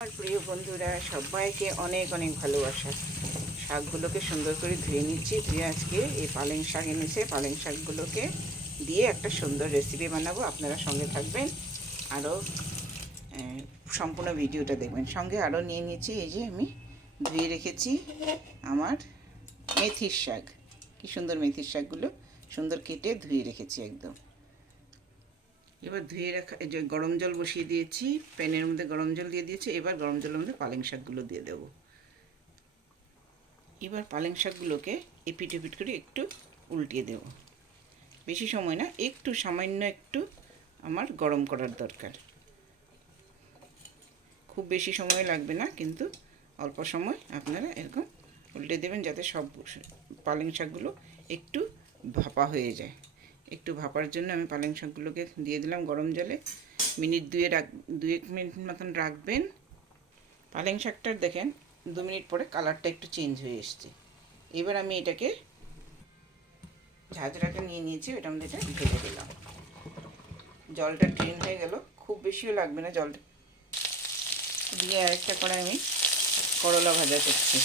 আমার প্রিয় বন্ধুরা সবাইকে অনেক অনেক ভালোবাসা। শাকগুলোকে সুন্দর করে ধুয়ে নিচ্ছি। ধুয়ে আজকে এই পালেং শাক এনেছে, পালেং শাকগুলোকে দিয়ে একটা সুন্দর রেসিপি বানাবো। আপনারা সঙ্গে থাকবেন, আরও সম্পূর্ণ ভিডিওটা দেখবেন। সঙ্গে আরও নিয়ে নিচ্ছি, এই যে আমি ধুয়ে রেখেছি আমার মেথির শাক। কি সুন্দর মেথির শাকগুলো সুন্দর কেটে ধুয়ে রেখেছি একদম। এবার ধুয়ে রাখা এই যে গরম জল বসিয়ে দিয়েছি, প্যানের মধ্যে গরম জল দিয়ে দিয়েছি। এবার গরম জলের মধ্যে পালেং শাকগুলো দিয়ে দেবো। এবার পালেং শাকগুলোকে এপিট এপিট করে একটু উল্টিয়ে দেব। বেশি সময় না, একটু সামান্য একটু আমার গরম করার দরকার। খুব বেশি সময় লাগবে না, কিন্তু অল্প সময় আপনারা এরকম উল্টে দেবেন যাতে সব পালেং শাকগুলো একটু ভাপা হয়ে যায়। একটু ভাপার জন্য আমি পালেং শাকগুলোকে দিয়ে দিলাম গরম জলে। মিনিট দুয়েক মিনিট মতন রাখবেন। পালেং শাকটার দেখেন 2 মিনিট পরে কালারটা একটু চেঞ্জ হয়ে এসছে। এবার আমি এটাকে ঝাঁঝরাটা নিয়ে নিয়েছি, ওটার মধ্যে এটা ঢেলে দিলাম। জলটা ড্রেন হয়ে গেল, খুব বেশিও লাগবে না জলটা দিয়ে। আরেকটা করে আমি করলা ভাজা করছি।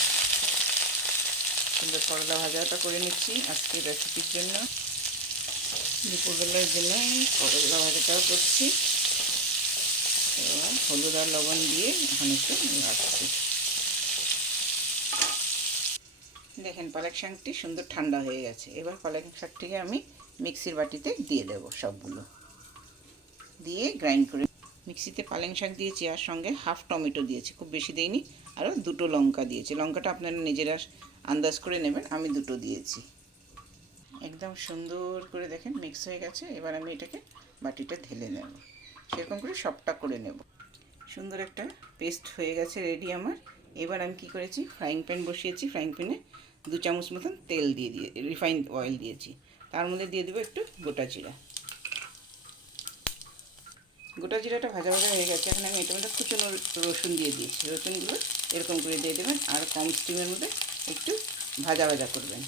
সুন্দর করলা ভাজাটা করে নিচ্ছি আজকে রেসিপির জন্য, দুপুরবেলার জন্য করলা ভাজাটাও করছি। এবার হলুদ আর লবণ দিয়ে এখন একটু রাখছি। দেখেন পালং শাকটি সুন্দর ঠান্ডা হয়ে গেছে। এবার পালং শাকটিকে আমি মিক্সির বাটিতে দিয়ে দেব। সবগুলো দিয়ে গ্রাইন্ড করে মিক্সিতে পালং শাক দিয়েছি, আর সঙ্গে হাফ টমেটো দিয়েছি, খুব বেশি দেইনি। আরও 2টো লঙ্কা দিয়েছি। লঙ্কাটা আপনারা নিজেরা আন্দাজ করে নেবেন, আমি 2টো দিয়েছি। একদম সুন্দর করে দেখেন মিক্স হয়ে গেছে। এবার আমি এটাকে বাটিটা ঢেলে নেব, সেরকম করে সবটা করে নেব। সুন্দর একটা পেস্ট হয়ে গেছে রেডি আমার। এবার আমি কি করেছি, ফ্রাইং প্যান বসিয়েছি। ফ্রাইং প্যানে 2 চামচ মতন তেল দিয়ে রিফাইন্ড অয়েল দিয়েছি। তার মধ্যে দিয়ে দেবো একটু গোটা জিরা। গোটা জিরাটা ভাজা ভাজা হয়ে গেছে। এখন আমি এটার মধ্যে কুচনো রসুন দিয়ে দিয়েছি। রসুনগুলো এরকম করে দিয়ে দেবেন, আর কম স্টিমের মধ্যে একটু ভাজা ভাজা করবেন।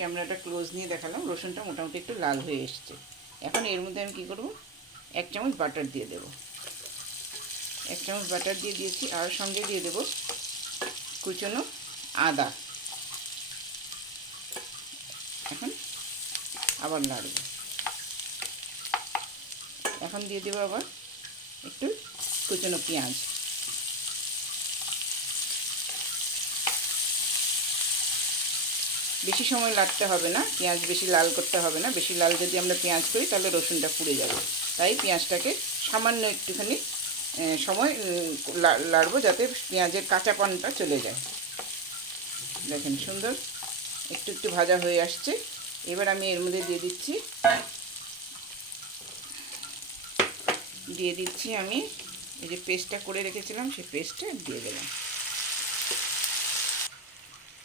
ক্যামেরাটা ক্লোজ নিয়ে দেখালাম, রসুনটা মোটামুটি একটু লাল হয়ে এসছে। এখন এর মধ্যে আমি কী করব, 1 চামচ বাটার দিয়ে দেব। 1 চামচ বাটার দিয়ে দিয়েছি, আর সঙ্গে দিয়ে দেব কুচনো আদা। এখন আবার নাড়ব। এখন দিয়ে দেবো আবার একটু কুচনো পেঁয়াজ। বেশি সময় লাগতে হবে না, পেঁয়াজ বেশি লাল করতে হবে না। বেশি লাল যদি আমরা পেঁয়াজ করি তাহলে রসুনটা পুড়ে যাবে। তাই পেঁয়াজটাকে সামান্য একটুখানি সময় লাড়বো, যাতে পেঁয়াজের কাঁচাপনটা চলে যায়। দেখেন সুন্দর একটু একটু ভাজা হয়ে আসছে। এবার আমি এর মধ্যে দিয়ে দিচ্ছি আমি এই যে পেস্টটা করে রেখেছিলাম, সেই পেস্টটা দিয়ে দিলাম।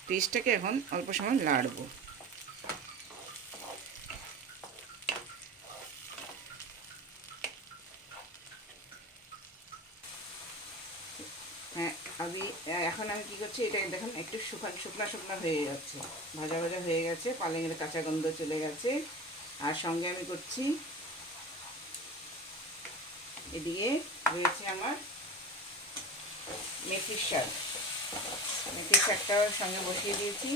পেস্টটাকে এখন অল্প সময় নাড়ব। হ্যাঁ, এখন আমি কী করছি, এটা দেখুন একটু শুকনা শুকনা হয়ে যাচ্ছে, ভাজা ভাজা হয়ে গেছে, পালেঙের কাঁচা গন্ধ চলে গেছে। আর সঙ্গে আমি করছি, এদিকে রয়েছে আমার মেথির শাক। মেথির শাকটাও সঙ্গে বসিয়ে দিয়েছি।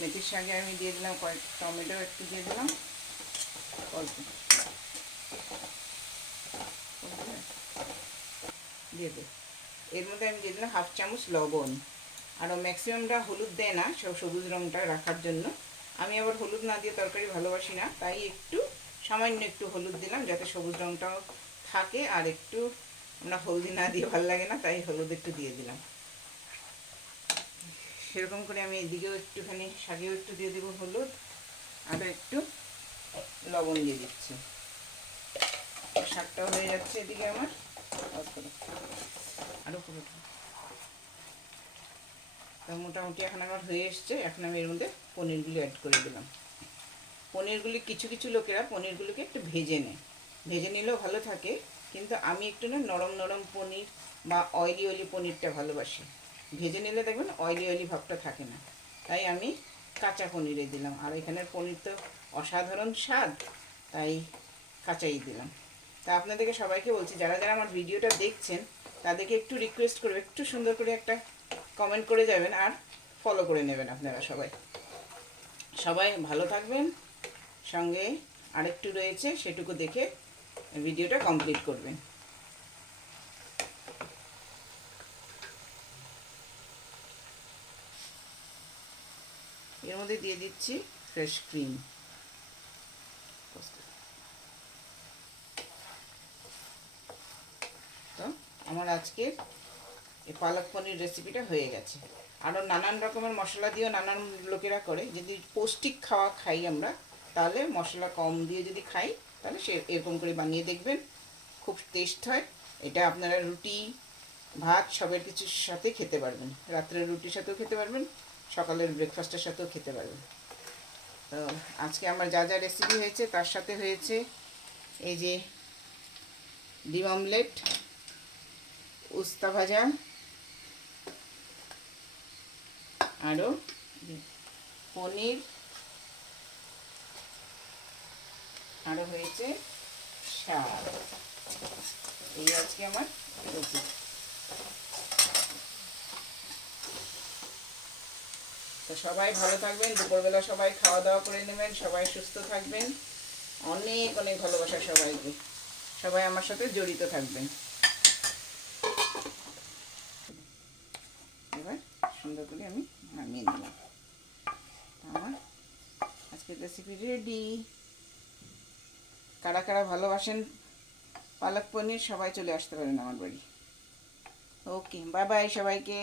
মেথির শাকে আমি দিয়ে দিলাম টমেটো একটু দিয়ে দিলাম অল্প দিয়ে দেব। এর মধ্যে আমি দিয়ে দিলাম 1/2 চামচ লবণ। আরও ম্যাক্সিমামটা হলুদ দেয় না, সব সবুজ রঙটা রাখার জন্য। আমি আবার হলুদ না দিয়ে তরকারি ভালোবাসি না, তাই একটু সামান্য একটু হলুদ দিলাম, যাতে সবুজ রঙটাও থাকে। আর একটু আমরা হলদি না দিয়ে ভালো লাগে না, তাই হলুদ একটু দিয়ে দিলাম। সেরকম করে আমি এদিকেও একটুখানি শাকেও একটু দিয়ে দেবো হলুদ, আরও একটু লবণ দিয়ে দিচ্ছি। শাকটাও হয়ে যাচ্ছে এদিকে আমার। আরও তো মোটামুটি এখন আমার হয়ে এসছে। এখন আমি এর মধ্যে পনিরগুলি অ্যাড করে দিলাম। পনিরগুলি কিছু কিছু লোকেরা পনিরগুলিকে একটু ভেজে নেয়, ভেজে নিলেও ভালো থাকে, কিন্তু আমি একটু না নরম নরম পনির বা অয়েলি পনিরটা ভালোবাসি। ভেজে নিলে দেখবেন অয়েলি ভাবটা থাকে না, তাই আমি কাঁচা পনিরে দিলাম। আর এখানের পনির তো অসাধারণ স্বাদ, তাই কাঁচাই দিলাম। তা আপনাদেরকে সবাইকে বলছি, যারা যারা আমার ভিডিওটা দেখছেন তাদেরকে একটু রিকোয়েস্ট করবে, একটু সুন্দর করে একটা কমেন্ট করে যাবেন আর ফলো করে নেবেন আপনারা সবাই। সবাই ভালো থাকবেন। সঙ্গে আরেকটু রয়েছে, সেটুকু দেখে ভিডিওটা কমপ্লিট করবেন। এর মধ্যে দিয়ে দিচ্ছি ফ্রেশ ক্রিম। তো আমার আজকের এই পালক পনির রেসিপিটা হয়ে গেছে। আরও নানান রকমের মশলা দিয়েও নানান লোকেরা করে। যদি পৌষ্টিক খাওয়া খাই আমরা, তাহলে মশলা কম দিয়ে যদি খাই, তাহলে সে এরকম করে বানিয়ে দেখবেন, খুব টেস্ট হয়। এটা আপনারা রুটি, ভাত সবের কিছুর সাথে খেতে পারবেন। রাত্রের রুটির সাথেও খেতে পারবেন, সকালের ব্রেকফাস্টের সাথেও খেতে পারবেন। তো আজকে আমার যা যা রেসিপি হয়েছে, তার সাথে হয়েছে এই যে ডিম অমলেট, উস্তা ভাজা, আরও পনির, আরও হয়েছে শাক। এই আজকে আমার রেসিপি। তো সবাই ভালো থাকবেন, দুপুরবেলা সবাই খাওয়া দাওয়া করে নেবেন, সবাই সুস্থ থাকবেন। অনেক অনেক ভালোবাসা সবাইকে। সবাই আমার সাথে জড়িত থাকবেন। এবার সুন্দর করে আমি নামিয়ে নিলাম। আমার আজকের রেসিপি রেডি। কারা কারা ভালোবাসেন পালক পনির, সবাই চলে আসতে পারেন আমার বাড়ি। ওকে, বাই বাই সবাইকে।